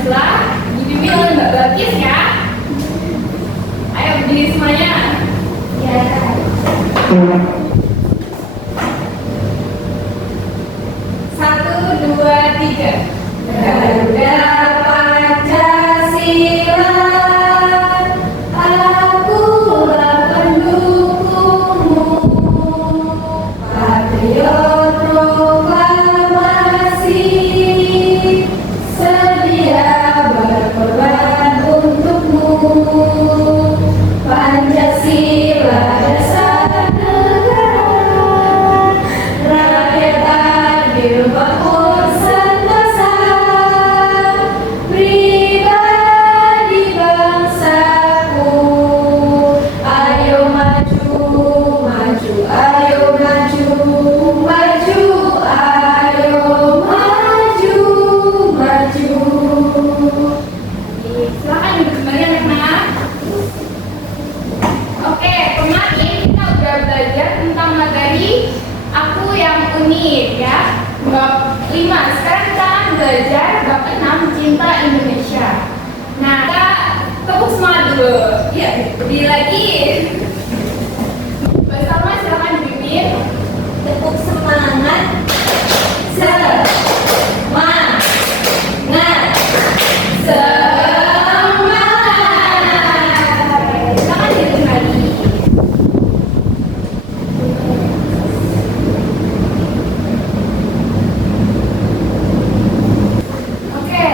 sebelah dibimbing oleh Mbak Balkis ya. Ayo berdiri semuanya. Ya. Satu, dua, tiga. Garuda Pancasila, akulah pendukungmu, patriot proklamasi, sedia berkorban untukmu. Pancasila dasar negara, rakyat adil makmur sentosa, pribadi bangsaku. Ayo maju, maju, ayo maju, maju, ayo maju, maju. Silakan duduk kembali anak-anak. Oke, kemarin kita udah belajar tentang materi aku yang unik ya, bab 5. Sekarang kita akan belajar bab 6, cinta Indonesia. Nah, kita tepuk semangat dulu. Ya, berdiri lagi. Bersama silakan dipimpin. Tepuk semangat. Semangat. Silakan duduk lagi. Oke,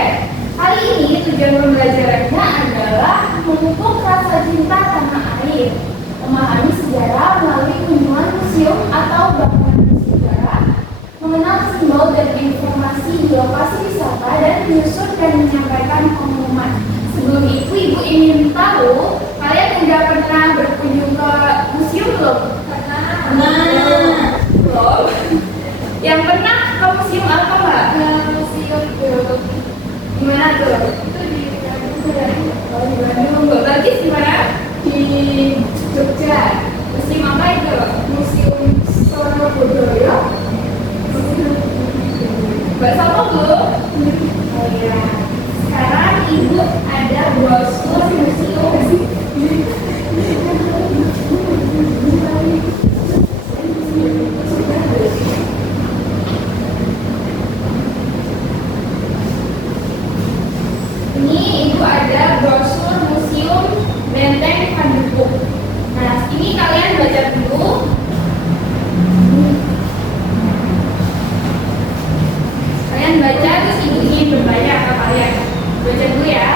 kali ini tujuan pembelajarannya adalah memupuk rasa cinta tanah air, memahami sejarah melalui kunjungan museum atau bangunan bersejarah, mengenal simbol dan informasi di lokasi wisata, dan menyusun dan menyampaikan pengumuman. Sebelum itu, Ibu ingin tahu, kalian udah pernah berkunjung ke museum belum? Pernah. Belum? Yang pernah ke museum apa, Mbak? Museum Geologi. Gimana tuh? Itu di Bandung. Mbak Balkis gimana? Di Jogja. Museum apa itu? Museum Sorobodoyo. Mbak Salma belum? Oh iya. Sekarang Ibu ada brosur museum. Ini Ibu ada brosur museum Benteng Pandeglang. Nah, ini kalian baca dulu. Kalian baca, terus Ibu ingin bertanya ke kalian. Baca dulu ya.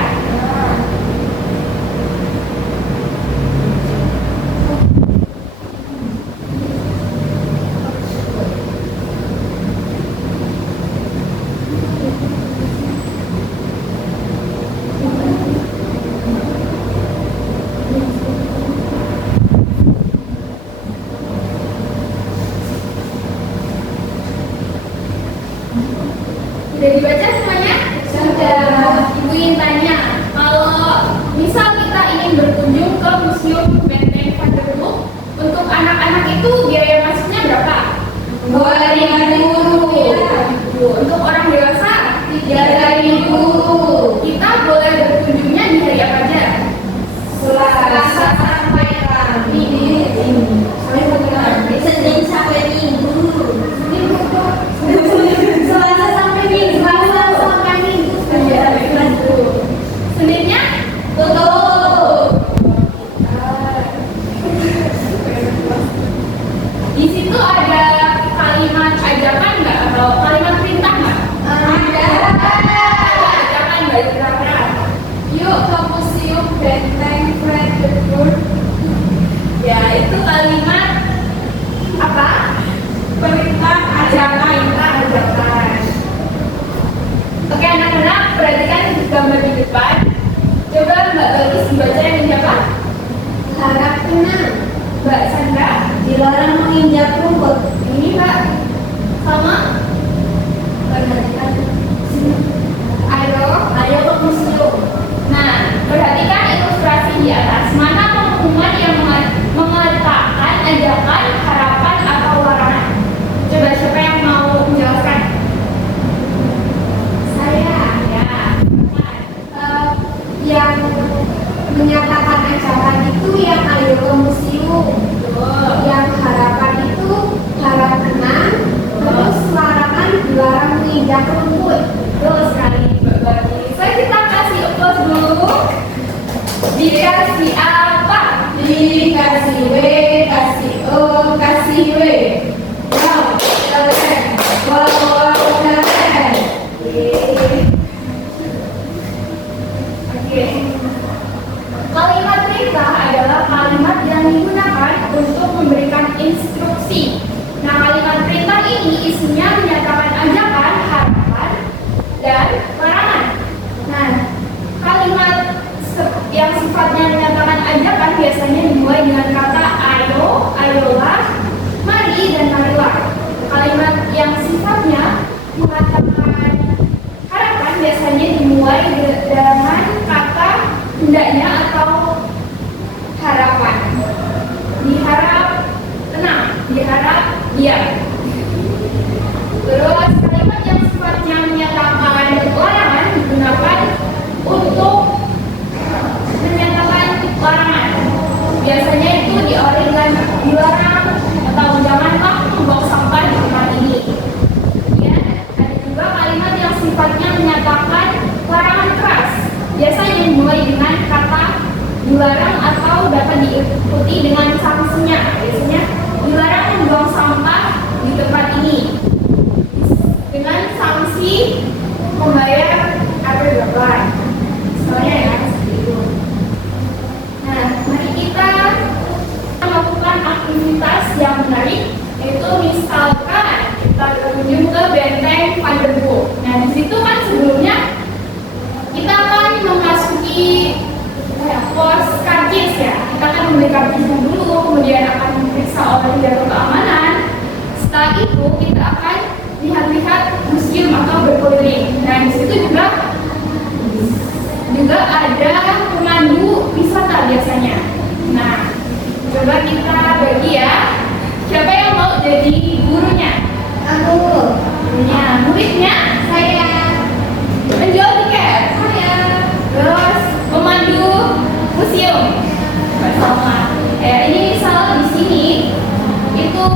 Sudah dibaca semuanya? Sudah. Ibu ingin tanya, kalau misal kita ingin berkunjung ke Museum Benteng Pandeglang, untuk anak-anak itu biaya masuknya berapa? 2.000. Untuk orang dewasa 3.000. Kita boleh berkunjungnya di hari apa aja? Selasa sampai Kamis. Senin sampai Minggu. Selasa sampai Minggu. Seninnya tutup. Di situ ada kalimat ajakan nggak atau kalimat perintah nggak? Ada. Ajakan baik kira-kira. Yuk ke Museum Benteng Pandeglang. Ya, itu kalimat apa? Perintah ajakan. Oke anak-anak, perhatikan gambar di depan. Coba Mbak Balkis dibaca yang siapa? Harap tenang. Mbak Sandra, dilarang menginjak rumput. Ini Mbak sama. Perhatikan. Ayo ke museum. Nah, perhatikan ilustrasi di atas. Mana pengumuman yang mengatakan ajakan, harapan, atau larangan? Coba siapa yang mau menjelaskan? Saya. Ya. tidak rumput. Betul sekali berbagi. Saya kita kasih applause dulu. Dikasih apa? Dikasih W, kasih O, kasih W. Wow, keren. Wow, keren. Oke. Kalimat perintah adalah kalimat yang digunakan untuk memberikan instruksi. Nah, kalimat perintah ini isinya menyatakan ajakan, harapan, dan larangan. Nah, kalimat yang sifatnya menyatakan ajakan biasanya dimulai dengan kata ayo, ayolah, mari, dan marilah. Kalimat yang sifatnya mengatakan harapan biasanya dimulai dengan kata hendaknya atau harapan. Diharap tenang, diharap diam. Terus kalimat yang sifatnya menyatakan larangan digunakan untuk menyatakan larangan. Biasanya itu diawali dengan dilarang atau janganlah membuang sampah di tempat ini. Kemudian ada juga kalimat yang sifatnya menyatakan larangan keras. Biasanya dimulai dengan kata dilarang atau dapat diikuti dengan sanksinya. Biasanya dilarang membuang sampah di tempat ini dengan sanksi membayar RP8. Soalnya ya seperti itu. Nah, mari kita melakukan aktivitas yang menarik, yaitu misalkan kita berkunjung ke Benteng Vanderburg. Nah, di situ kan sebelumnya kita akan memasuki pos karcis ya. Kita akan membeli karcis dulu, kemudian akan diperiksa oleh jaga keamanan. Setelah itu kita akan lihat-lihat museum atau berkeliling. Nah, di situ juga ada pemandu wisata biasanya. Nah, coba kita bagi ya. Siapa yang mau jadi gurunya? Aku. Gurunya. Muridnya? Saya. Penjual tiket? Saya. Terus pemandu museum? Bersama. Ini misal di sini itu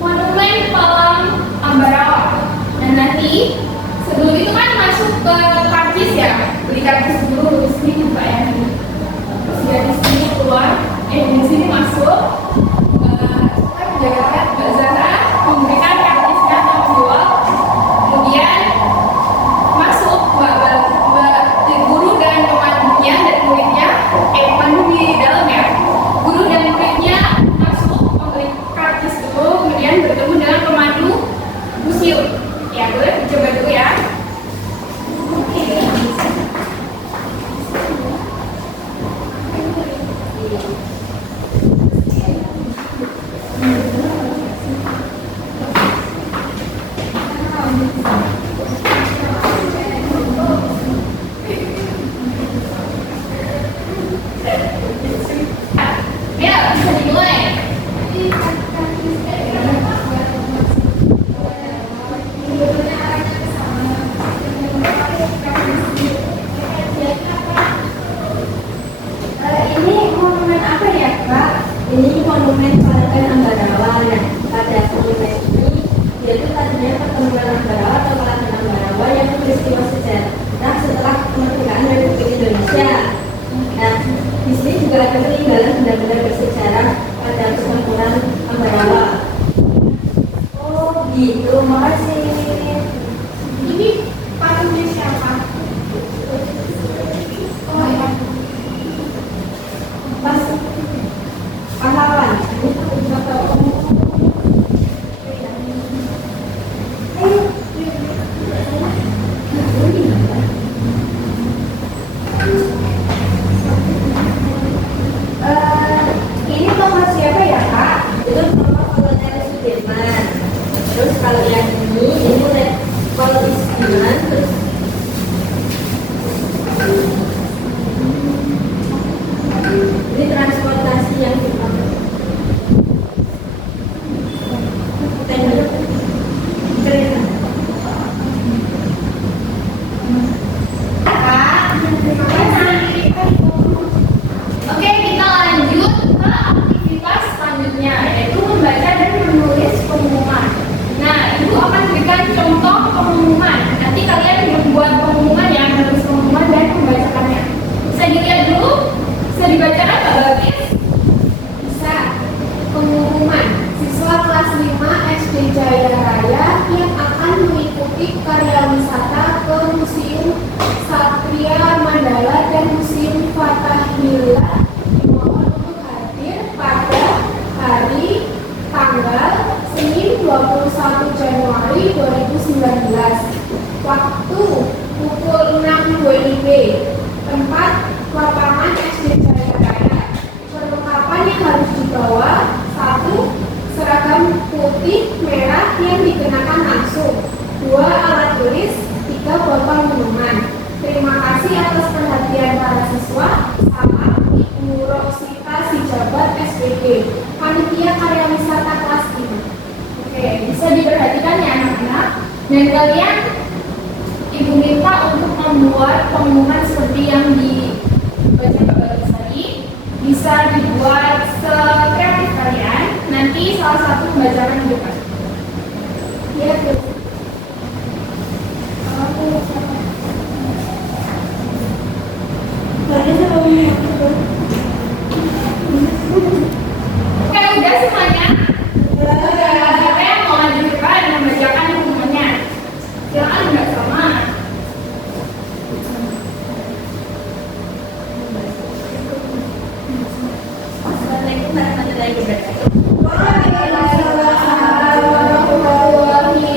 monumen Palang Ambarawa. Nah, nanti sebelum itu kan masuk ke karcis ya, beli karcis dulu di sini buka ya. Terus dari sini keluar, di sini masuk. Penjaga Mbak Zahra memberikan karcisnya ke penjual. Kemudian masuk guru dan pemandunya dan muridnya, pemandu di dalam ya. Guru dan muridnya masuk membeli karcis dulu, kemudian bertemu dengan pemandu museum. Ya, boleh coba dulu ya. Oke. Ya, bisa dimulai. Ini monumen apa ya? kutip karya wisata ke Museum Satria Mandala dan Museum Fathahillah dimohon untuk hadir pada hari tanggal Senin 21 Januari 2019. Waktu pukul 6 WIB. Tempat lapangan SD Jaya Raya. Perlengkapan yang harus dibawa: 1. Seragam putih merah yang dikenakan langsung, 2. Alat tulis, 3. Botol minuman. Terima kasih atas perhatian para siswa. Salam Ibu Rosita Sijabat SPG, Panitia Karya Wisata kelas 5. Oke, bisa diperhatikan ya anak-anak. Dan kalian Ibu minta untuk membuat pengumuman seperti yang dibaca tadi. Bisa dibuat sekreatif kalian. Nanti salah satu membacakan di depan. Ya, tuh. Oke, udah semuanya? Udah. Siapa yang mau maju ke depan dan membacakan pengumumannya? Silakan nggak sama. Assalamualaikum warahmatullahi wabarakatuh. Warahmatullahi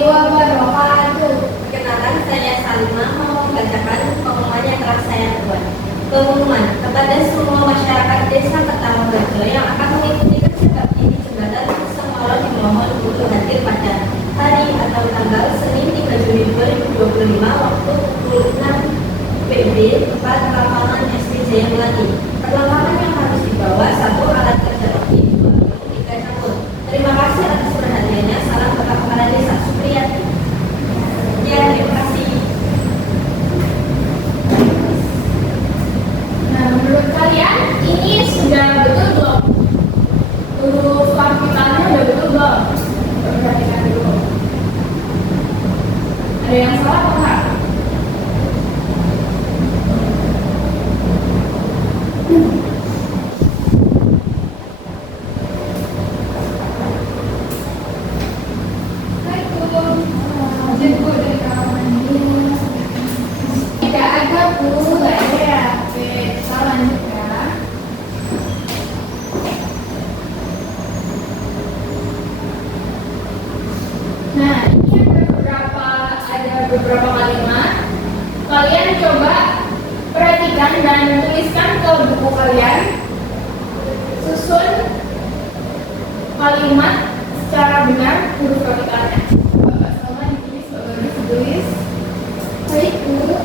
wabarakatuh. Perkenalkan, saya Salma mau membacakan pengumuman yang telah saya buat. Pengumuman kepada semua masyarakat Desa Kertamorejo yang akan mengikuti kerja bakti di Jembatan Semoro dimohon untuk hadir pada hari atau tanggal Senin 3 Juli 2025 waktu pukul 6 WIB tempat lapangan SD Jaya Melati. Perlengkapan yang harus dibawa: 1. Alat kerja bakti, 2. 3. Campur. Terima kasih atas perhatiannya. Salam Bapak Kepala Desa Supriyati. Ya, terima kasih. Nah, menurut kalian ini sudah betul belum? Huruf kapitalnya udah betul belum? Perhatikan dulu. Ada yang salah apa enggak? Tidak ada Bu, nggak ada ya. Oke, kita lanjut ya. Nah, ini ada beberapa kalimat. Kalian coba perhatikan dan tuliskan ke buku kalian. Susun kalimat secara benar huruf kapitalnya. Bapak Salma ditulis, Bapak Gadis ditulis. Baik Bu.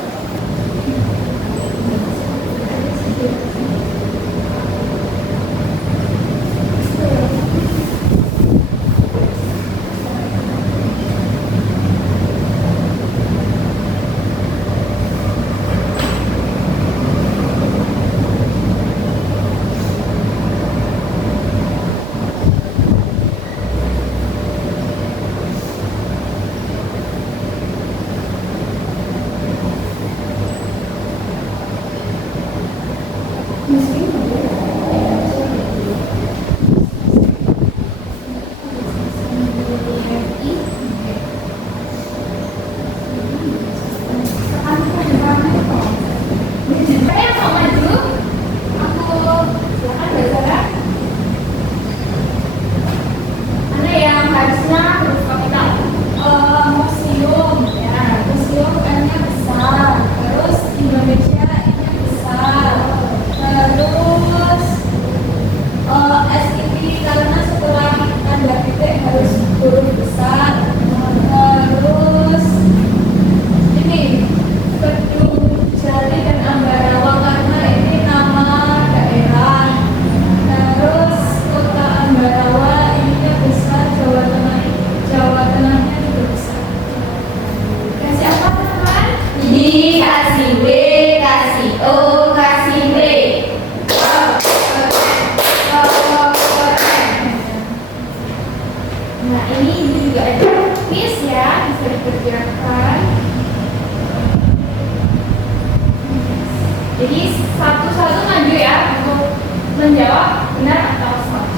Jadi satu-satu maju ya untuk menjawab benar atau salah.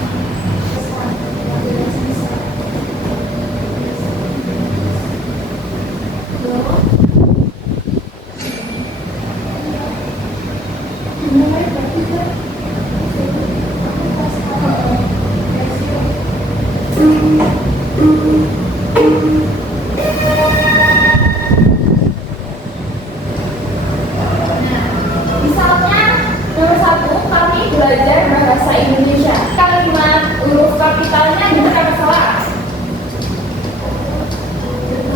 Misalnya, nomor 1, kami belajar bahasa Indonesia. Kalimat huruf kapitalnya benar apa salah?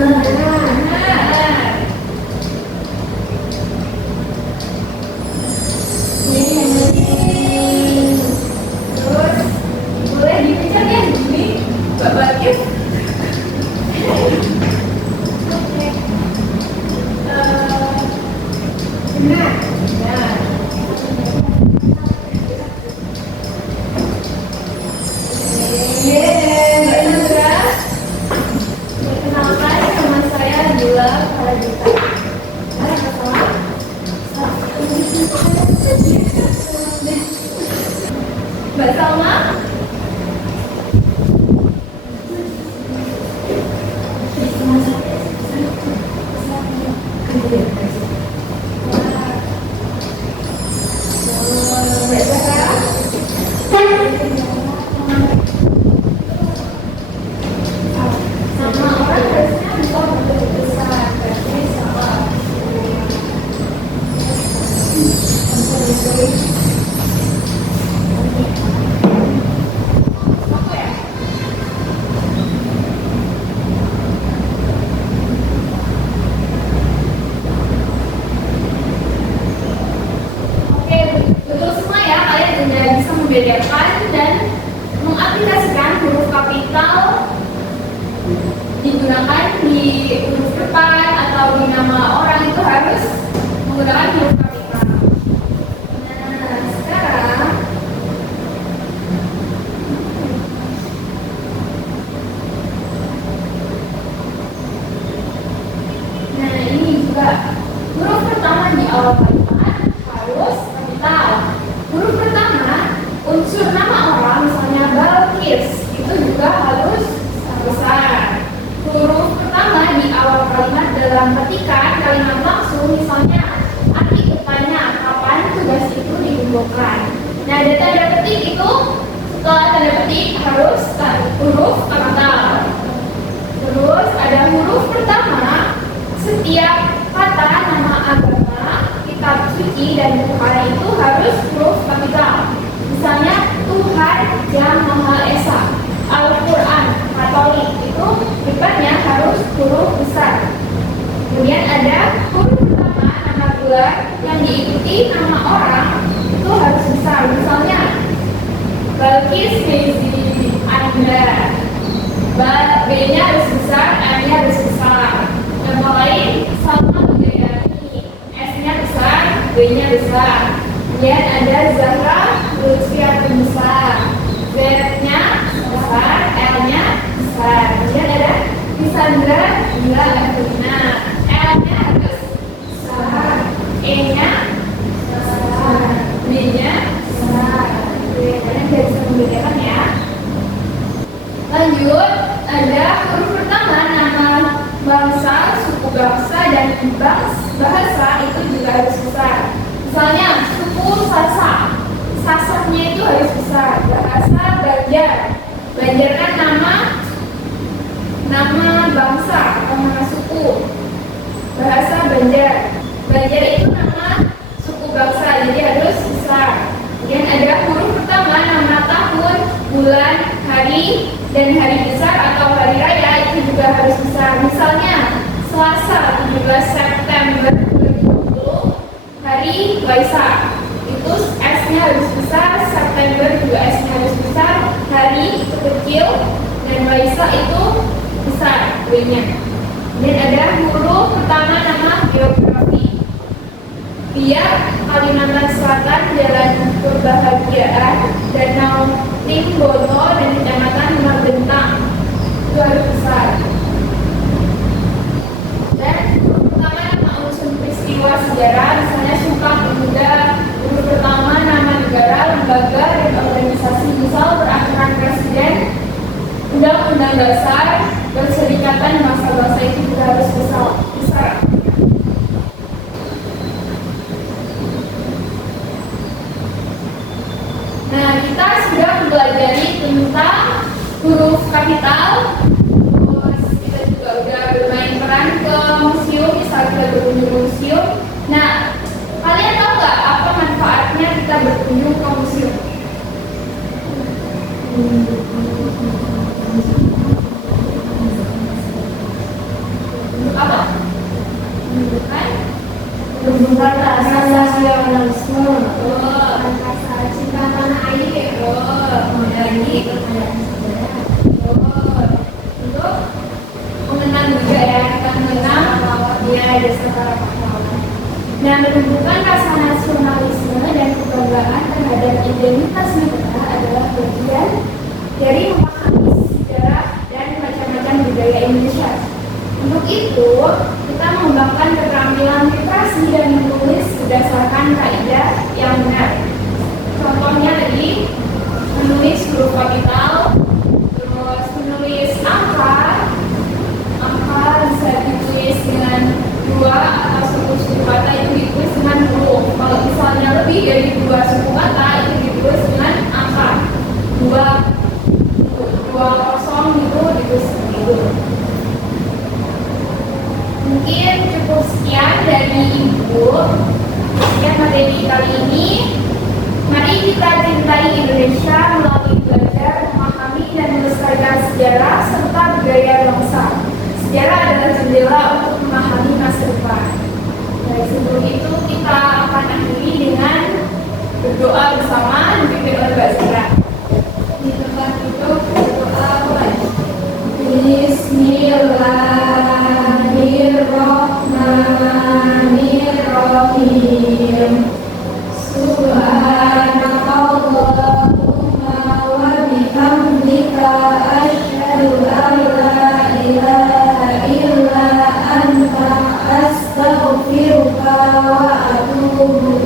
Benar. Terus, boleh dipecah ya gini, Mbak Bakis. Oke. Benar. Benar. Mbak Sandra, perkenalkan nama saya Dila Karadita. Ada apa salah? Mbak Salma? Mbak Zahra? Sama orang harusnya bisa bentuk besar, berarti salah. Apa ya? Oke, betul semua ya, kalian sudah bisa membedakan dan mengaplikasikan huruf kapital digunakan di huruf depan atau di nama orang itu harus menggunakan huruf kapital. Nah, sekarang ini juga huruf pertama di awal kalimat harus kapital. Huruf pertama unsur nama orang, misalnya Balkis, itu juga harus besar. Huruf pertama di awal kalimat dalam petikan kalimat langsung, misalnya arti bertanya kapan tugas itu dikumpulkan. Nah, ada tanda petik itu, setelah tanda petik harus huruf kapital. Terus ada huruf pertama setiap kata nama agama, kitab suci dan buku itu harus huruf kapital. Misalnya Tuhan Yang Maha Esa, Al-Quran, Katolik, itu depannya harus huruf besar. Kemudian ada huruf pertama nama gelar yang diikuti nama orang itu harus besar. Misalnya Balkis Mezi Anda, B-nya harus besar, M-nya harus besar. Nama lain Salma Udayani, S-nya besar, B-nya besar. Kemudian ada Zahra Lutfia besar, Z-nya besar, L-nya besar. Kemudian ada Sandra Dila Evelina, L-nya harus besar, E-nya besar, B-nya besar. Kalian tidak bisa membedakan ya. Lanjut, ada huruf pertama nama bangsa, suku bangsa, dan bahasa itu juga harus besar. Misalnya suku Sasak, Sasaknya itu harus besar. Bahasa Banjar, Banjar kan nama bangsa atau nama suku. Bahasa Banjar, Banjar itu nama suku bangsa, jadi harus besar. Kemudian ada huruf pertama nama tahun, bulan, hari, dan hari besar atau hari raya itu juga harus besar. Misalnya Selasa 17 September 2020, hari Waisak, itu S-nya harus besar, September juga S-nya harus besar, hari itu kecil, dan Waisak itu besar W-nya. Dan ada huruf pertama nama geografi. Biak, Kalimantan Selatan, Jalan Kebahagiaan, Danau Timboto, dan Kecamatan Marbentang itu harus besar. Dan huruf pertama nama unsur peristiwa sejarah, misalnya Sumpah Pemuda. Huruf pertama nama negara, lembaga, dan organisasi, misal peraturan presiden, undang-undang dasar, Perserikatan bangsa-bangsa itu juga harus besar. Nah, kita sudah mempelajari tentang huruf kapital. Terus kita juga udah bermain peran ke museum, misal kita berkunjung museum. Nah, kalian tahu nggak apa manfaatnya kita berkunjung ke museum? Untuk apa? Menunjukkan rasa nasionalisme, rasa cinta tanah air, untuk mengenang budaya kita, mengenang dasar para pahlawan. Nah, menumbuhkan rasa nasionalisme dan kebanggaan terhadap identitas negara adalah bagian dari memahami sejarah dan macam-macam budaya Indonesia. Untuk itu, kita mengembangkan keterampilan literasi dan menulis berdasarkan kaidah yang benar. Contohnya tadi, menulis huruf kapital, terus menulis angka bisa ditulis dengan 2 atau 1 suku kata itu ditulis dengan huruf. Kalau misalnya lebih dari 2 suku kata itu ditulis dengan angka 20 itu ditulis seperti itu. Mungkin cukup sekian dari Ibu. Sekian materi kali ini. Mari kita cintai Indonesia melalui belajar, memahami dan melestarikan sejarah serta budaya bangsa. Sejarah adalah jendela untuk memahami masa depan. Dari sebelum itu kita akan akhiri dengan berdoa bersama dipimpin oleh Mbak Zira. Di tempat itu berdoa mulai. Bismillahirrahmanirrahim. Subhanakallahumma wa bihamdika asyhadu an la ilaha illa anta astaghfiruka wa atubu